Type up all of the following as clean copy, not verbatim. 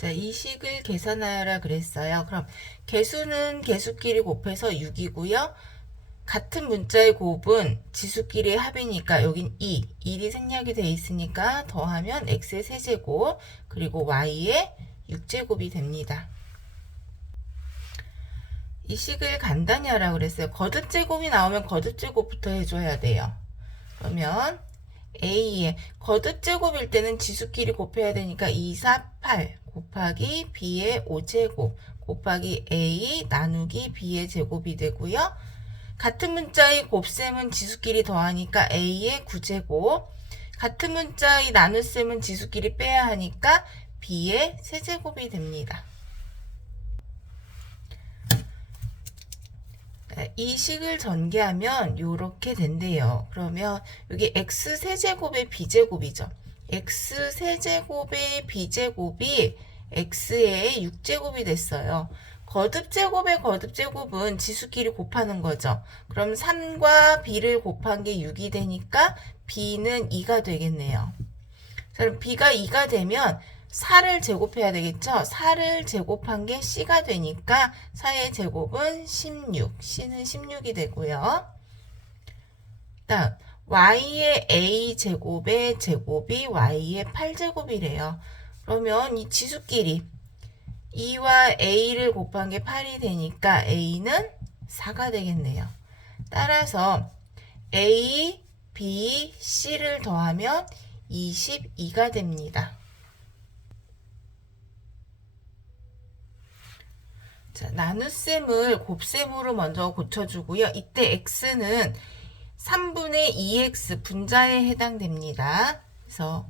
자, 이 식을 계산하여라 그랬어요. 그럼 개수는 개수끼리 곱해서 6이고요. 같은 문자의 곱은 지수끼리의 합이니까 여긴 2, 1이 생략이 돼 있으니까 더하면 x의 세제곱 그리고 y의 6제곱이 됩니다. 이 식을 간단히 하라고 그랬어요. 거듭제곱이 나오면 거듭제곱부터 해줘야 돼요. 그러면 a의 거듭제곱일 때는 지수끼리 곱해야 되니까 2, 4, 8 곱하기 b의 5제곱 곱하기 a 나누기 b의 제곱이 되고요. 같은 문자의 곱셈은 지수끼리 더하니까 a의 9제곱 같은 문자의 나눗셈은 지수끼리 빼야 하니까 b의 세제곱이 됩니다. 이 식을 전개하면 이렇게 된대요. 그러면 여기 x세제곱의 b제곱이죠. x세제곱의 b제곱이 x의 6제곱이 됐어요. 거듭제곱의 거듭제곱은 지수끼리 곱하는 거죠. 그럼 3과 b를 곱한 게 6이 되니까 b는 2가 되겠네요. 그럼 b가 2가 되면 4를 제곱해야 되겠죠? 4를 제곱한 게 c가 되니까 4의 제곱은 16, c는 16이 되고요. 다음 y의 a 제곱의 제곱이 y의 8제곱이래요. 그러면 이 지수끼리 2와 a를 곱한 게 8이 되니까 a는 4가 되겠네요. 따라서 a, b, c를 더하면 22가 됩니다. 자, 나눗셈을 곱셈으로 먼저 고쳐주고요. 이때 x는 3분의 2x 분자에 해당됩니다. 그래서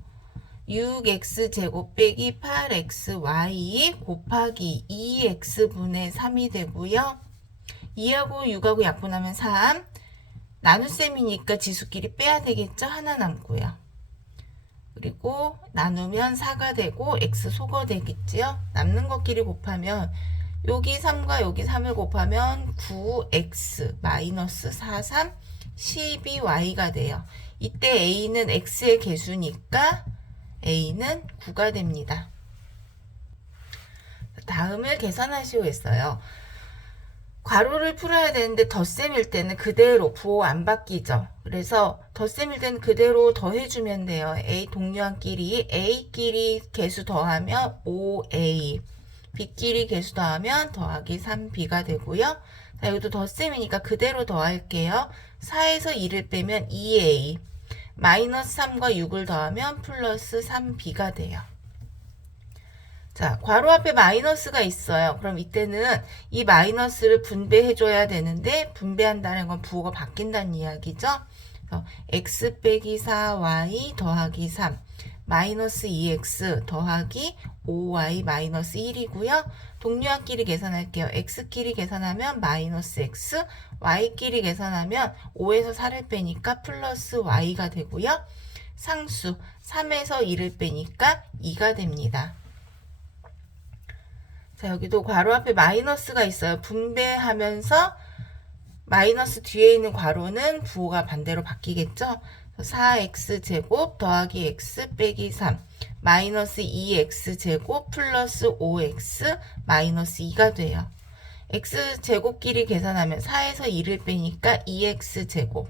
6x제곱 빼기 8xy 곱하기 2x분의 3이 되고요. 2하고 6하고 약분하면 3. 나눗셈이니까 지수끼리 빼야 되겠죠? 하나 남고요. 그리고 나누면 4가 되고 x 소거 되겠지요? 남는 것끼리 곱하면 여기 3과 여기 3을 곱하면 9x 마이너스 43 12y가 돼요. 이때 a는 x의 개수니까 a는 9가 됩니다. 다음을 계산하시오 했어요. 괄호를 풀어야 되는데 덧셈일 때는 그대로 부호 안 바뀌죠. 그래서 덧셈일 때는 그대로 더해주면 돼요. a 동료한끼리 a끼리 개수 더하면 5a b끼리 개수 더하면 더하기 3b가 되고요. 자, 이것도 덧셈이니까 그대로 더할게요. 4에서 2를 빼면 2a 마이너스 3과 6을 더하면 플러스 3b가 돼요. 자, 괄호 앞에 마이너스가 있어요. 그럼 이때는 이 마이너스를 분배해줘야 되는데 분배한다는 건 부호가 바뀐다는 이야기죠. 그래서 x 빼기 4y 더하기 3 마이너스 2x 더하기 5y 마이너스 1이고요. 동료한끼리 계산할게요. x끼리 계산하면 마이너스 x, y끼리 계산하면 5에서 4를 빼니까 플러스 y가 되고요. 상수 3에서 2를 빼니까 2가 됩니다. 자, 여기도 괄호 앞에 마이너스가 있어요. 분배하면서 마이너스 뒤에 있는 괄호는 부호가 반대로 바뀌겠죠. 4x제곱 더하기 x 빼기 3 마이너스 2x제곱 플러스 5x 마이너스 2가 돼요. x제곱끼리 계산하면 4에서 2를 빼니까 2x제곱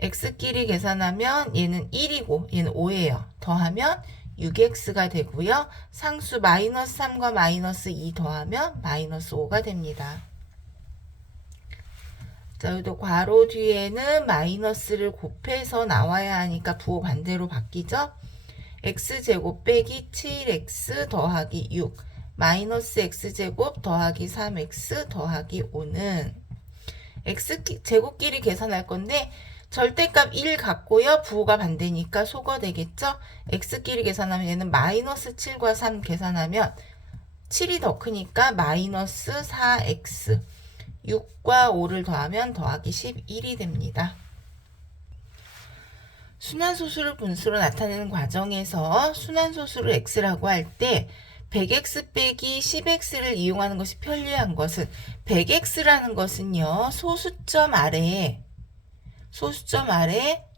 x끼리 계산하면 얘는 1이고 얘는 5예요. 더하면 6x가 되고요. 상수 마이너스 3과 마이너스 2 더하면 마이너스 5가 됩니다. 자, 여기도 괄호 뒤에는 마이너스를 곱해서 나와야 하니까 부호 반대로 바뀌죠. x제곱 빼기 7x 더하기 6 마이너스 x제곱 더하기 3x 더하기 5는 x제곱끼리 계산할 건데 절대값 1 갖고요. 부호가 반대니까 소거 되겠죠. x끼리 계산하면 얘는 마이너스 7과 3 계산하면 7이 더 크니까 마이너스 4x 6과 5를 더하면 더하기 11이 됩니다. 순환소수를 분수로 나타내는 과정에서 순환소수를 x라고 할 때 100x 빼기 10x를 이용하는 것이 편리한 것은 100x라는 것은요. 소수점 아래에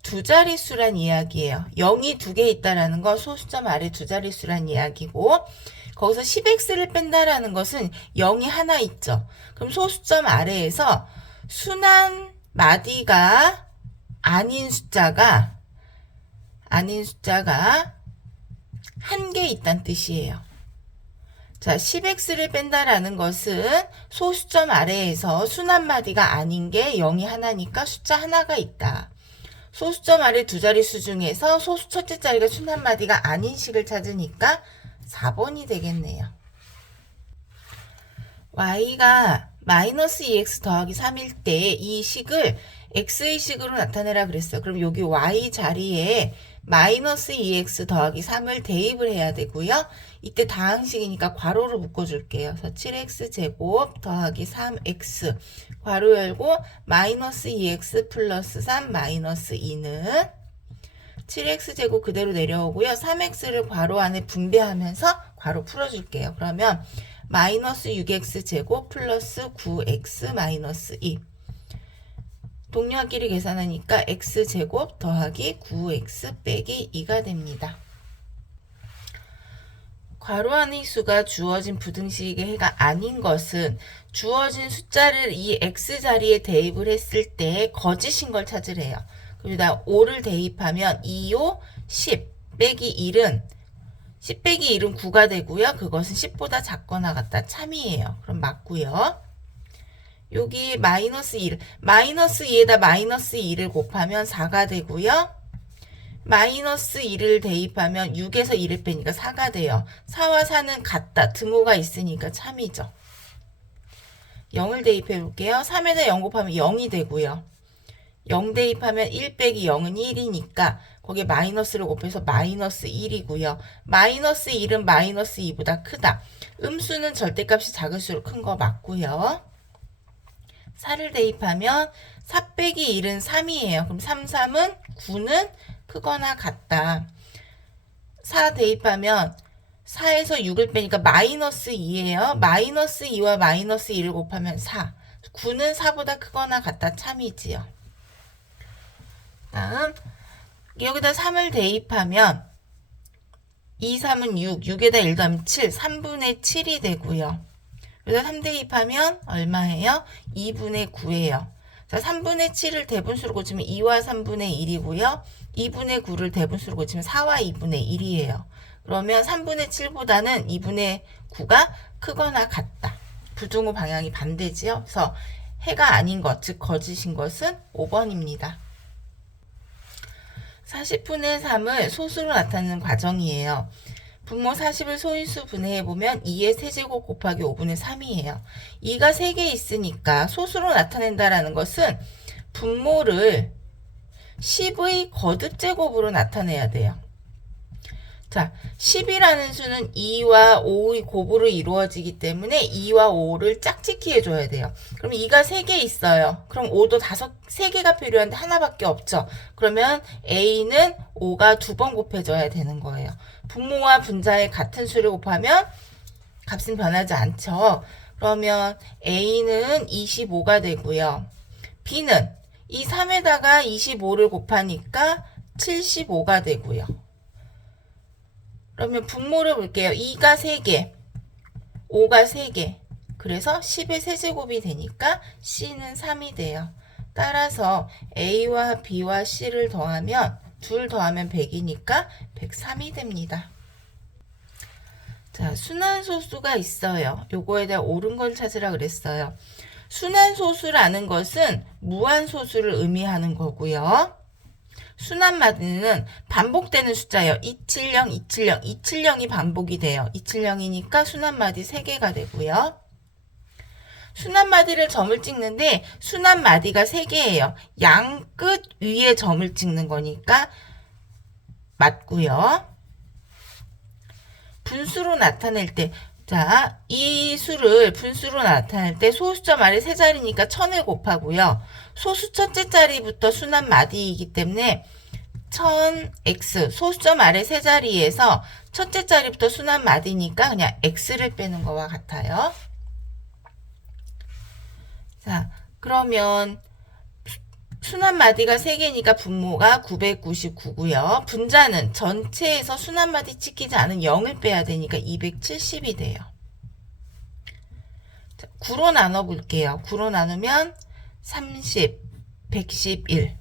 두 자릿수란 이야기예요. 0이 두 개 있다라는 건 소수점 아래 두 자릿수란 이야기고 거기서 10x를 뺀다라는 것은 0이 하나 있죠. 그럼 소수점 아래에서 순환 마디가 아닌 숫자가 한 개 있다는 뜻이에요. 자, 10x를 뺀다라는 것은 소수점 아래에서 순환 마디가 아닌 게 0이 하나니까 숫자 하나가 있다. 소수점 아래 두 자릿수 중에서 소수 첫째 자리가 순환 마디가 아닌 식을 찾으니까 4번이 되겠네요. y가 마이너스 2x 더하기 3일 때 이 식을 x의 식으로 나타내라 그랬어요. 그럼 여기 y 자리에 마이너스 2x 더하기 3을 대입을 해야 되고요. 이때 다항식이니까 괄호로 묶어줄게요. 그래서 7x 제곱 더하기 3x 괄호 열고 마이너스 2x 플러스 3 마이너스 2는 7x 제곱 그대로 내려오고요. 3x를 괄호 안에 분배하면서 괄호 풀어줄게요. 그러면 마이너스 6x 제곱 플러스 9x 마이너스 2 동료끼리 계산하니까 x제곱 더하기 9x 빼기 2가 됩니다. 괄호 안의 수가 주어진 부등식의 해가 아닌 것은 주어진 숫자를 이 x자리에 대입을 했을 때 거짓인 걸 찾으래요. 그러다 5를 대입하면 2, 5, 10 빼기 1은 10 빼기 1은 9가 되고요. 그것은 10보다 작거나 같다. 참이에요. 그럼 맞고요. 여기 마이너스 1, 마이너스 2에다 마이너스 2를 곱하면 4가 되고요. 마이너스 2를 대입하면 6에서 1을 빼니까 4가 돼요. 4와 4는 같다. 등호가 있으니까 참이죠. 0을 대입해 볼게요. 3에다 0 곱하면 0이 되고요. 0 대입하면 1 빼기 0은 1이니까 거기에 마이너스를 곱해서 마이너스 1이고요. 마이너스 1은 마이너스 2보다 크다. 음수는 절대값이 작을수록 큰 거 맞고요. 4를 대입하면 4 빼기 1은 3이에요. 그럼 3, 3은 9는 크거나 같다. 4 대입하면 4에서 6을 빼니까 마이너스 2예요. 마이너스 2와 마이너스 2를 곱하면 4. 9는 4보다 크거나 같다. 참이지요. 다음 여기다 3을 대입하면 2, 3은 6, 6에다 1 더하면 7, 3분의 7이 되고요. 여기다 3 대입하면 얼마예요? 2분의 9예요. 자, 3분의 7을 대분수로 고치면 2와 3분의 1이고요. 2분의 9를 대분수로 고치면 4와 2분의 1이에요. 그러면 3분의 7보다는 2분의 9가 크거나 같다. 부등호 방향이 반대지요. 그래서 해가 아닌 것, 즉 거짓인 것은 5번입니다. 40분의 3을 소수로 나타내는 과정이에요. 분모 40을 소인수 분해해보면 2의 세제곱 곱하기 5분의 3이에요. 2가 3개 있으니까 소수로 나타낸다라는 것은 분모를 10의 거듭제곱으로 나타내야 돼요. 자, 10이라는 수는 2와 5의 곱으로 이루어지기 때문에 2와 5를 짝짓기 해줘야 돼요. 그럼 2가 3개 있어요. 그럼 5도 3개가 필요한데 하나밖에 없죠. 그러면 A는 5가 2번 곱해져야 되는 거예요. 분모와 분자의 같은 수를 곱하면 값은 변하지 않죠. 그러면 A는 25가 되고요. B는 이 3에다가 25를 곱하니까 75가 되고요. 그러면 분모를 볼게요. 2가 3개, 5가 3개. 그래서 10의 세제곱이 되니까 C는 3이 돼요. 따라서 A와 B와 C를 더하면 둘 더하면 100이니까 103이 됩니다. 자, 순환소수가 있어요. 요거에 대한 옳은 걸 찾으라 그랬어요. 순환소수라는 것은 무한소수를 의미하는 거고요. 순환마디는 반복되는 숫자예요. 270, 270, 270이 반복이 돼요. 270이니까 순환마디 3개가 되고요. 순환마디를 점을 찍는데 순환마디가 3개예요. 양 끝 위에 점을 찍는 거니까 맞고요. 분수로 나타낼 때 자, 이 수를 분수로 나타낼 때 소수점 아래 세 자리니까 1000을 곱하고요. 소수 첫째 자리부터 순환 마디이기 때문에 1000x 소수점 아래 세 자리에서 첫째 자리부터 순환 마디니까 그냥 x를 빼는 거와 같아요. 자, 그러면 순환마디가 3개니까 분모가 999고요. 분자는 전체에서 순환마디 찍히지 않은 0을 빼야 되니까 270이 돼요. 자, 9로 나눠볼게요. 9로 나누면 30, 111.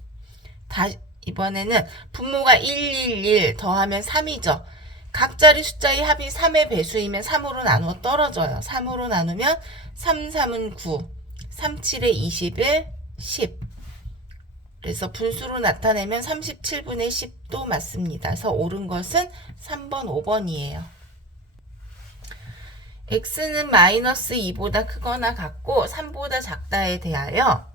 이번에는 분모가 111 더하면 3이죠. 각자리 숫자의 합이 3의 배수이면 3으로 나누어 떨어져요. 3으로 나누면 3, 3은 9, 3, 7에 21, 10. 그래서 분수로 나타내면 37분의 10도 맞습니다. 그래서 옳은 것은 3번, 5번이에요. x는 마이너스 2보다 크거나 같고 3보다 작다에 대하여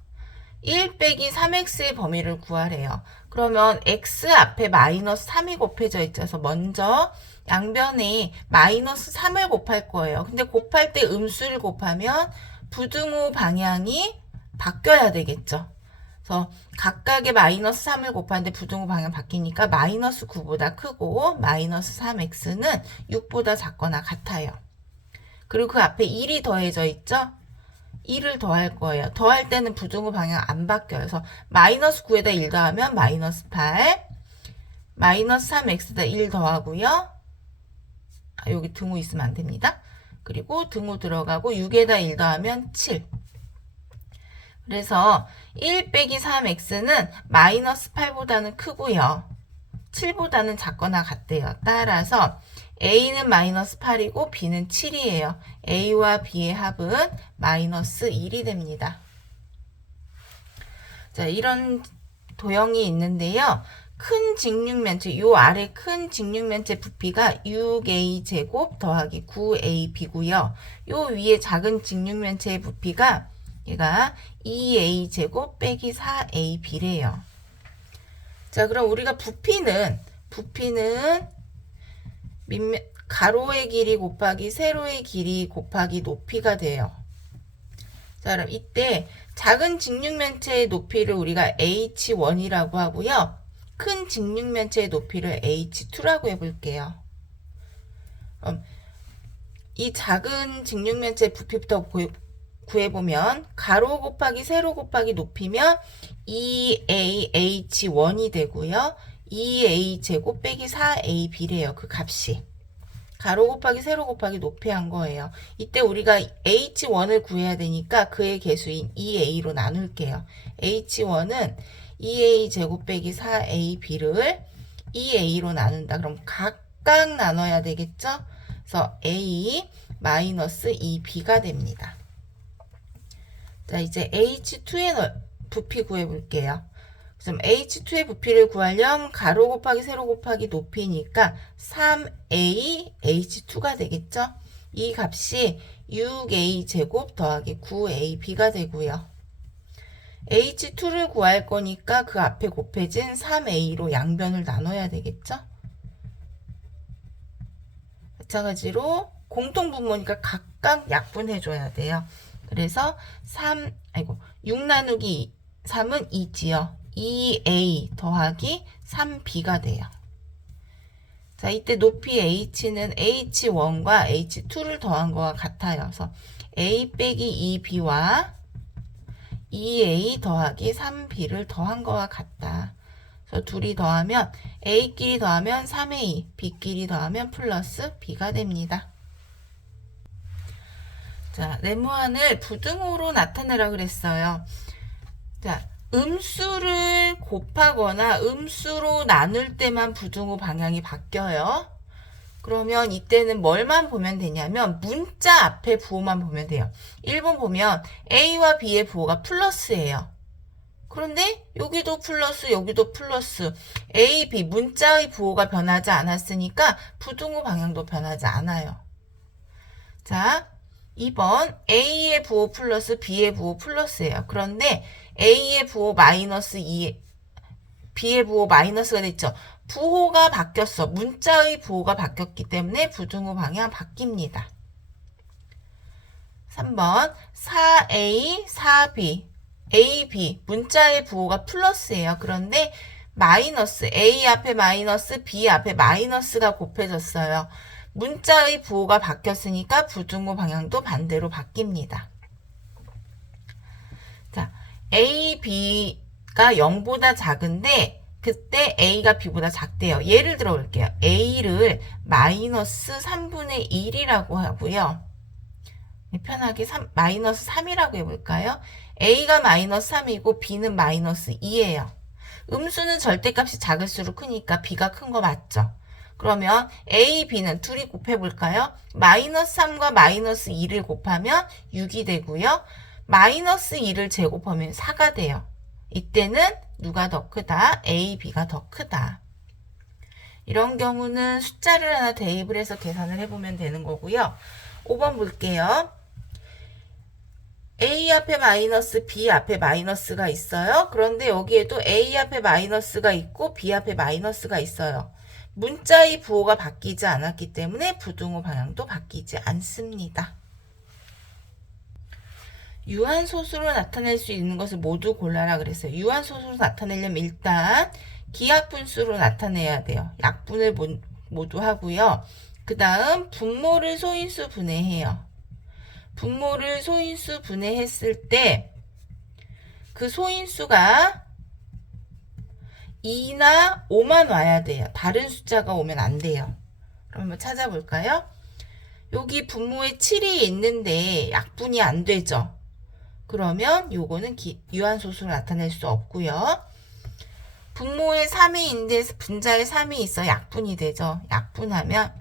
1 빼기 3x의 범위를 구하래요. 그러면 x 앞에 마이너스 3이 곱해져 있어서 먼저 양변에 마이너스 3을 곱할 거예요. 근데 곱할 때 음수를 곱하면 부등호 방향이 바뀌어야 되겠죠. 그래서 각각의 마이너스 3을 곱하는데 부등호 방향 바뀌니까 마이너스 9보다 크고 마이너스 3x는 6보다 작거나 같아요. 그리고 그 앞에 1이 더해져 있죠. 1을 더할 거예요. 더할 때는 부등호 방향 안 바뀌어요. 그래서 마이너스 9에다 1 더하면 마이너스 8, 마이너스 3x에다 1 더하고요. 여기 등호 있으면 안 됩니다. 그리고 등호 들어가고 6에다 1 더하면 7. 그래서 1 빼기 3x는 마이너스 8보다는 크고요. 7보다는 작거나 같대요. 따라서 a는 마이너스 8이고 b는 7이에요. a와 b의 합은 마이너스 1이 됩니다. 자, 이런 도형이 있는데요. 큰 직육면체, 요 아래 큰 직육면체 부피가 6a제곱 더하기 9ab고요. 요 위에 작은 직육면체의 부피가 얘가 2a제곱 빼기 4ab래요. 자, 그럼 우리가 부피는 가로의 길이 곱하기 세로의 길이 곱하기 높이가 돼요. 자, 그럼 이때 작은 직육면체의 높이를 우리가 h1이라고 하고요. 큰 직육면체의 높이를 h2라고 해볼게요. 이 작은 직육면체의 부피부터 구해보면 가로 곱하기 세로 곱하기 높이면 2aH1이 되고요. 2a제곱 빼기 4ab래요. 그 값이. 가로 곱하기 세로 곱하기 높이 한 거예요. 이때 우리가 h1을 구해야 되니까 그의 개수인 2a로 나눌게요. h1은 2a제곱 빼기 4ab를 2a로 나눈다. 그럼 각각 나눠야 되겠죠? 그래서 a 마이너스 2b가 됩니다. 자, 이제 h2의 부피 구해볼게요. 그럼 h2의 부피를 구하려면 가로 곱하기 세로 곱하기 높이니까 3a h2가 되겠죠? 이 값이 6a 제곱 더하기 9ab가 되고요. h2를 구할 거니까 그 앞에 곱해진 3a로 양변을 나눠야 되겠죠? 마찬가지로 공통분모니까 각각 약분해줘야 돼요. 그래서 6 나누기 3은 2지요. 2a 더하기 3b가 돼요. 자, 이때 높이 h는 h1과 h2를 더한 거와 같아요. 그래서 a 빼기 2b와 2a 더하기 3b를 더한 거와 같다. 그래서 둘이 더하면 a끼리 더하면 3a, b끼리 더하면 플러스 b가 됩니다. 자, 네모안을 부등호로 나타내라 그랬어요. 자, 음수를 곱하거나 음수로 나눌 때만 부등호 방향이 바뀌어요. 그러면 이때는 뭘만 보면 되냐면 문자 앞에 부호만 보면 돼요. 1번 보면 A와 B의 부호가 플러스예요. 그런데 여기도 플러스, 여기도 플러스. A, B 문자의 부호가 변하지 않았으니까 부등호 방향도 변하지 않아요. 자, 2번 A의 부호 플러스 B의 부호 플러스예요. 그런데 A의 부호 마이너스 2, B의 부호 마이너스가 됐죠. 부호가 바뀌었어. 문자의 부호가 바뀌었기 때문에 부등호 방향 바뀝니다. 3번 4A, 4B, AB 문자의 부호가 플러스예요. 그런데 마이너스 A 앞에 마이너스 B 앞에 마이너스가 곱해졌어요. 문자의 부호가 바뀌었으니까 부등호 방향도 반대로 바뀝니다. 자, A, B 0보다 작은데 그때 A가 B보다 작대요. 예를 들어 볼게요. A를 마이너스 3분의 1이라고 하고요. 편하게 마이너스 3이라고 해볼까요? A가 마이너스 3이고 B는 마이너스 2예요. 음수는 절대값이 작을수록 크니까 B가 큰 거 맞죠? 그러면 A, B는 둘이 곱해볼까요? 마이너스 3과 마이너스 2를 곱하면 6이 되고요. 마이너스 2를 제곱하면 4가 돼요. 이때는 누가 더 크다? A, B가 더 크다. 이런 경우는 숫자를 하나 대입을 해서 계산을 해보면 되는 거고요. 5번 볼게요. A 앞에 마이너스, B 앞에 마이너스가 있어요. 그런데 여기에도 A 앞에 마이너스가 있고 B 앞에 마이너스가 있어요. 문자의 부호가 바뀌지 않았기 때문에 부등호 방향도 바뀌지 않습니다. 유한소수로 나타낼 수 있는 것을 모두 골라라 그랬어요. 유한소수로 나타내려면 일단 기하분수로 나타내야 돼요. 약분을 모두 하고요. 그 다음 분모를 소인수 분해해요. 분모를 소인수 분해했을 때 그 소인수가 2나 5만 와야 돼요. 다른 숫자가 오면 안 돼요. 그럼 한번 찾아볼까요? 여기 분모에 7이 있는데 약분이 안 되죠. 그러면 요거는 유한소수로 나타낼 수 없고요. 분모에 3이 있는데 분자에 3이 있어 약분이 되죠. 약분하면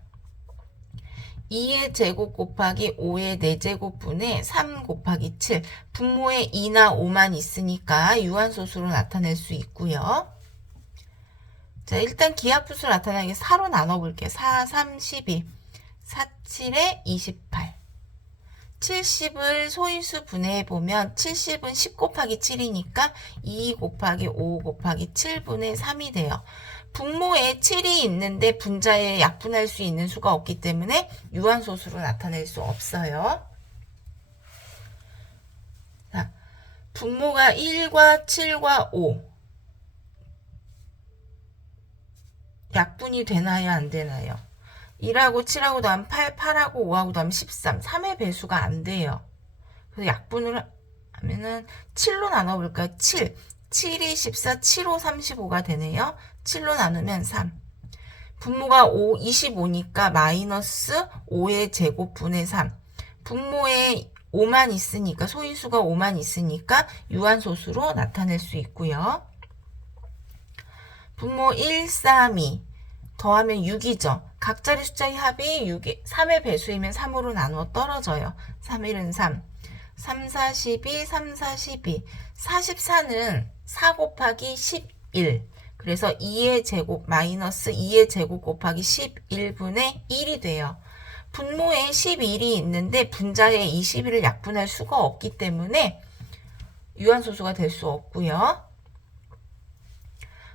2의 제곱 곱하기 5의 4제곱분의 3 곱하기 7. 분모에 2나 5만 있으니까 유한소수로 나타낼 수 있고요. 자, 일단 기하분수로 나타나게 4로 나눠볼게요. 4, 3, 12. 4, 7에 28. 70을 소인수 분해해보면 70은 10 곱하기 7이니까 2 곱하기 5 곱하기 7분의 3이 돼요. 분모에 7이 있는데 분자에 약분할 수 있는 수가 없기 때문에 유한소수로 나타낼 수 없어요. 자, 분모가 1과 7과 5 약분이 되나요? 안 되나요? 1하고 7하고 더하면 8, 8하고 5하고 더하면 13. 3의 배수가 안 돼요. 그래서 약분을 하면은 7로 나눠볼까요? 7. 7이 14, 7, 5, 35가 되네요. 7로 나누면 3. 분모가 5, 25니까 마이너스 5의 제곱분의 3. 분모에 5만 있으니까, 소인수가 5만 있으니까 유한소수로 나타낼 수 있고요. 분모 1, 3, 2 더하면 6이죠. 각자리 숫자의 합이 3의 배수이면 3으로 나누어 떨어져요. 3, 1은 3. 3, 4, 12, 3, 4, 12. 44는 4 곱하기 11. 그래서 2의 제곱 마이너스 2의 제곱 곱하기 11분의 1이 돼요. 분모에 11이 있는데 분자에 21을 약분할 수가 없기 때문에 유한소수가 될 수 없고요.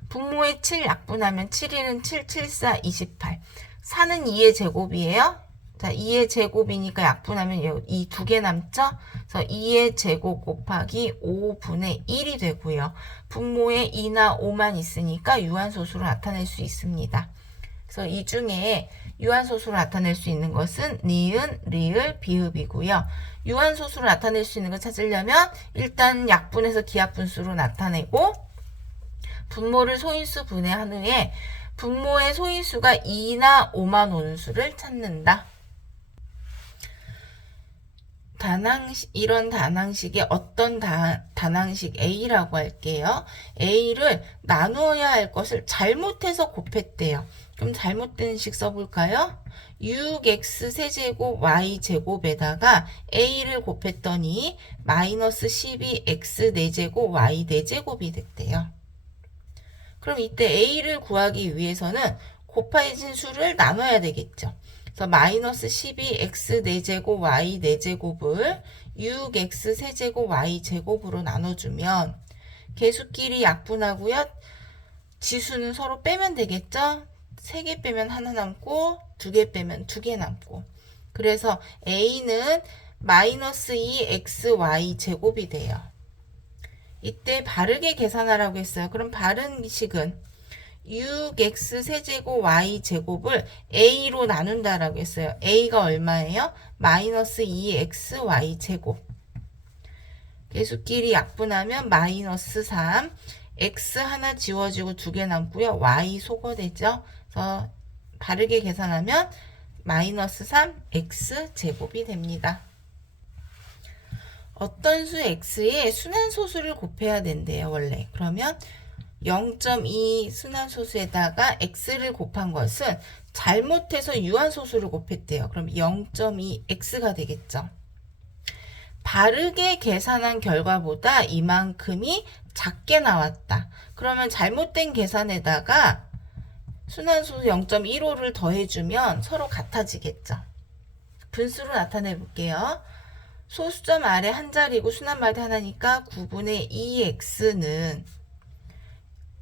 분모에 7 약분하면 7일은 7, 7, 4, 28. 4는 2의 제곱이에요. 자, 2의 제곱이니까 약분하면 이 두 개 남죠? 그래서 2의 제곱 곱하기 5분의 1이 되고요. 분모에 2나 5만 있으니까 유한소수로 나타낼 수 있습니다. 그래서 이 중에 유한소수로 나타낼 수 있는 것은 니은, 리을, 비읍이고요. 유한소수로 나타낼 수 있는 걸 찾으려면 일단 약분해서 기하분수로 나타내고 분모를 소인수 분해한 후에 분모의 소인수가 2나 5만 오는 수를 찾는다. 이런 단항식의 어떤 단항식 A라고 할게요. A를 나누어야 할 것을 잘못해서 곱했대요. 그럼 잘못된 식 써볼까요? 6x 세제곱 y제곱에다가 A를 곱했더니 마이너스 12x 4제곱 y 4제곱이 됐대요. 그럼 이때 A를 구하기 위해서는 곱해진 수를 나눠야 되겠죠. 그래서 마이너스 12x 4제곱 y 4제곱을 6x 세제곱 y 제곱으로 나눠주면 개수끼리 약분하고요. 지수는 서로 빼면 되겠죠. 3개 빼면 하나 남고 2개 빼면 2개 남고 그래서 A는 마이너스 2xy 제곱이 돼요. 이때 바르게 계산하라고 했어요. 그럼 바른 식은 6x 세제곱 y 제곱을 a로 나눈다라고 했어요. a가 얼마예요? 마이너스 2xy 제곱. 개수끼리 약분하면 마이너스 3. x 하나 지워지고 2개 남고요. y 소거되죠. 그래서 바르게 계산하면 마이너스 3x 제곱이 됩니다. 어떤 수 x에 순환소수를 곱해야 된대요, 원래. 그러면 0.2 순환소수에다가 x를 곱한 것은 잘못해서 유한소수를 곱했대요. 그럼 0.2x가 되겠죠. 바르게 계산한 결과보다 이만큼이 작게 나왔다. 그러면 잘못된 계산에다가 순환소수 0.15를 더해주면 서로 같아지겠죠. 분수로 나타내 볼게요. 소수점 아래 한 자리고 순환마디 하나니까 9분의 2x는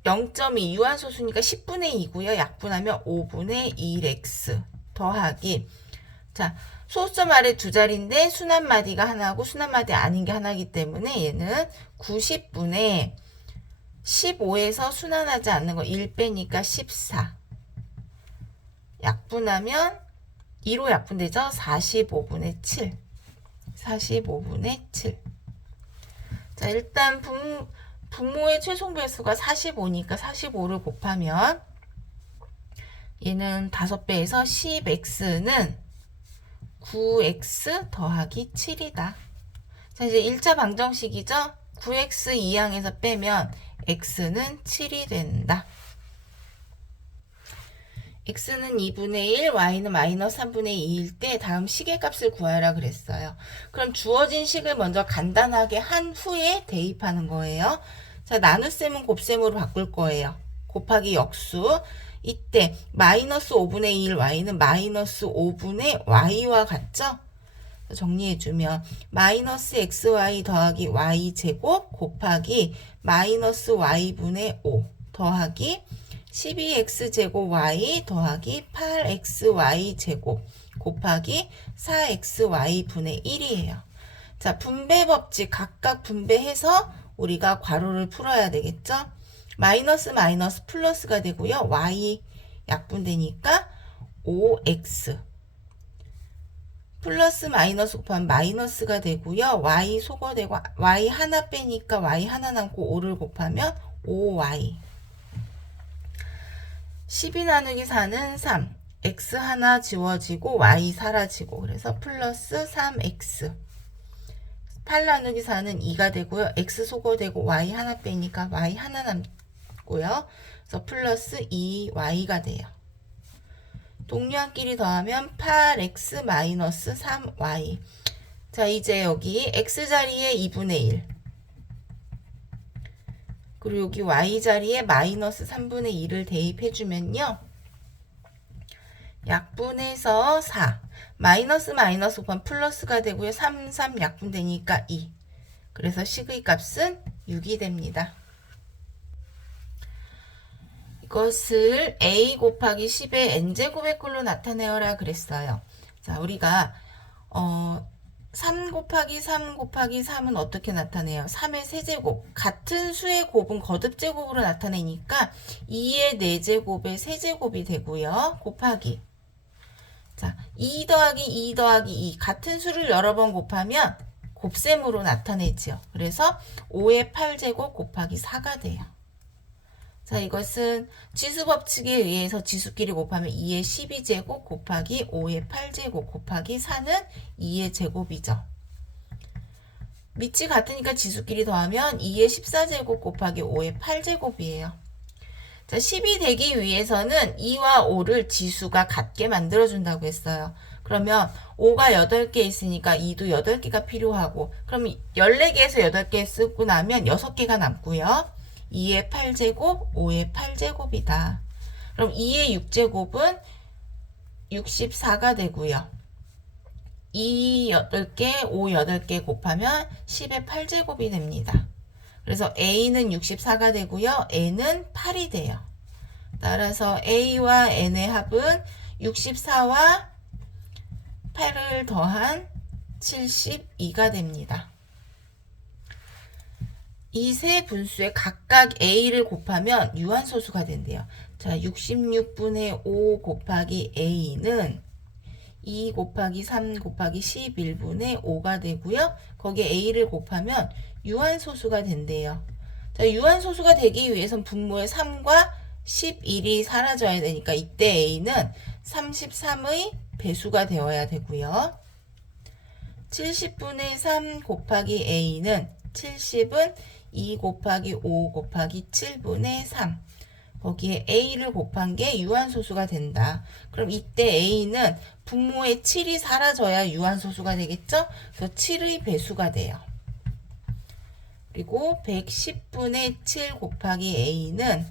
0.2 유한소수니까 10분의 2고요. 약분하면 5분의 1x 더하기, 자, 소수점 아래 두 자리인데 순환마디가 하나고 순환마디 아닌 게 하나이기 때문에 얘는 90분의 15에서 순환하지 않는 거 1 빼니까 14. 약분하면 2로 약분되죠. 45분의 7. 45분의 7. 자, 일단 분모의 최종 배수가 45니까 45를 곱하면 얘는 5배에서 10x는 9x 더하기 7이다. 자, 이제 1차 방정식이죠. 9x 2항에서 빼면 x는 7이 된다. x는 2분의 1, y는 마이너스 3분의 2일 때 다음 식의 값을 구하라 그랬어요. 그럼 주어진 식을 먼저 간단하게 한 후에 대입하는 거예요. 자, 나눗셈은 곱셈으로 바꿀 거예요. 곱하기 역수. 이때 마이너스 5분의 1 y는 마이너스 5분의 y와 같죠? 정리해주면 마이너스 xy 더하기 y제곱 곱하기 마이너스 y분의 5 더하기 12x제곱 y 더하기 8xy제곱 곱하기 4xy분의 1이에요. 자, 분배법칙 각각 분배해서 우리가 괄호를 풀어야 되겠죠? 마이너스 마이너스 플러스가 되고요. y 약분되니까 5x 플러스 마이너스 곱하면 마이너스가 되고요. y 소거되고 y 하나 빼니까 y 하나 남고 5를 곱하면 5y 12 나누기 4는 3 x 하나 지워지고 y 사라지고 그래서 플러스 3x 8 나누기 4는 2가 되고요. x 소거되고 y 하나 빼니까 y 하나 남고요. 그래서 플러스 2y가 돼요. 동류한끼리 더하면 8x 마이너스 3y. 자, 이제 여기 x자리에 2분의 1 그리고 여기 y자리에 마이너스 3분의 2를 대입해주면요. 약분해서 4 마이너스 마이너스 곱하면 플러스가 되고요. 3, 3 약분되니까 2 그래서 식의 값은 6이 됩니다. 이것을 a 곱하기 10의 n제곱의 꼴로 나타내어라 그랬어요. 자, 우리가 3 곱하기 3 곱하기 3은 어떻게 나타내요? 3의 세제곱. 같은 수의 곱은 거듭제곱으로 나타내니까 2의 4제곱의 세제곱이 되고요. 곱하기. 자, 2 더하기 2 더하기 2. 같은 수를 여러 번 곱하면 곱셈으로 나타내죠. 그래서 5의 8제곱 곱하기 4가 돼요. 자, 이것은 지수법칙에 의해서 지수끼리 곱하면 2의 12제곱 곱하기 5의 8제곱 곱하기 4는 2의 제곱이죠. 밑이 같으니까 지수끼리 더하면 2의 14제곱 곱하기 5의 8제곱이에요. 자, 10이 되기 위해서는 2와 5를 지수가 같게 만들어준다고 했어요. 그러면 5가 8개 있으니까 2도 8개가 필요하고, 그럼 14개에서 8개 쓰고 나면 6개가 남고요. 2의 8제곱, 5의 8제곱이다. 그럼 2의 6제곱은 64가 되고요. 2 8개, 5 8개 곱하면 10의 8제곱이 됩니다. 그래서 a는 64가 되고요. n은 8이 돼요. 따라서 a와 n의 합은 64와 8을 더한 72가 됩니다. 이 세 분수에 각각 a를 곱하면 유한소수가 된대요. 자, 66분의 5 곱하기 a는 2 곱하기 3 곱하기 11분의 5가 되고요. 거기에 a를 곱하면 유한소수가 된대요. 자, 유한소수가 되기 위해선 분모의 3과 11이 사라져야 되니까 이때 A는 33의 배수가 되어야 되고요. 70분의 3 곱하기 A는 70은 2 곱하기 5 곱하기 7분의 3. 거기에 A를 곱한 게 유한소수가 된다. 그럼 이때 A는 분모의 7이 사라져야 유한소수가 되겠죠? 그래서 7의 배수가 돼요. 그리고 110분의 7 곱하기 A는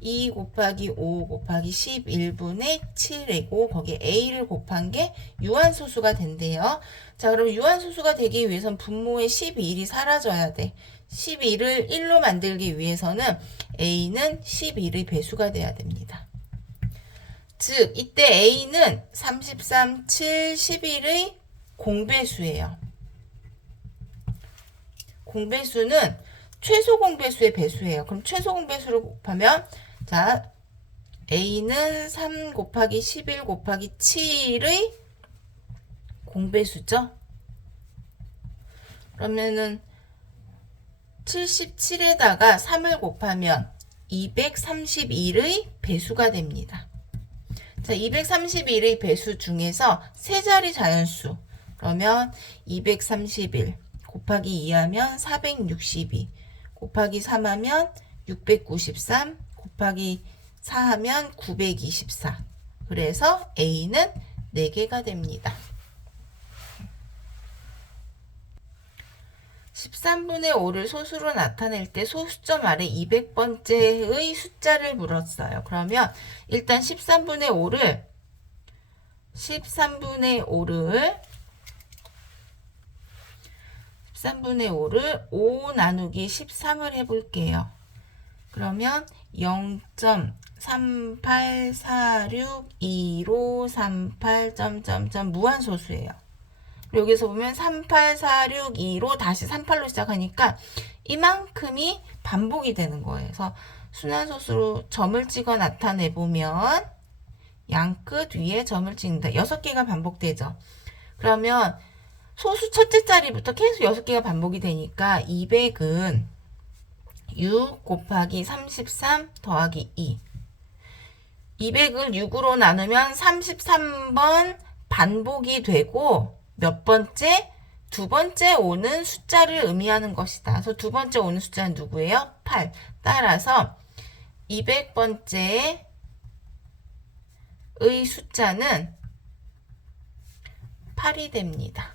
2 곱하기 5 곱하기 11분의 7이고 거기에 A를 곱한 게 유한소수가 된대요. 자, 그럼 유한소수가 되기 위해선 분모의 11이 사라져야 돼. 11을 1로 만들기 위해서는 A는 11의 배수가 돼야 됩니다. 즉 이때 A는 33, 7, 11의 공배수예요. 공배수는 최소 공배수의 배수예요. 그럼 최소 공배수를 곱하면 자 A는 3 곱하기 11 곱하기 7의 공배수죠. 그러면은 77에다가 3을 곱하면 231의 배수가 됩니다. 자, 231의 배수 중에서 세 자리 자연수. 그러면 231 곱하기 2하면 462 곱하기 3하면 693 곱하기 4하면 924. 그래서 A는 4개가 됩니다. 13분의 5를 소수로 나타낼 때 소수점 아래 200번째의 숫자를 물었어요. 그러면 일단 13분의 5를 5 나누기 13을 해볼게요. 그러면 0.38462로38 무한소수예요. 여기서 보면 38462로 다시 38로 시작하니까 이만큼이 반복이 되는 거예요. 그래서 순환소수로 점을 찍어 나타내보면 양끝 위에 점을 찍는다. 6개가 반복되죠. 그러면 소수 첫째 자리부터 계속 6개가 반복이 되니까 200은 6 곱하기 33 더하기 2. 200을 6으로 나누면 33번 반복이 되고 몇 번째? 두 번째 오는 숫자를 의미하는 것이다. 그래서 두 번째 오는 숫자는 누구예요? 8. 따라서 200번째의 숫자는 8이 됩니다.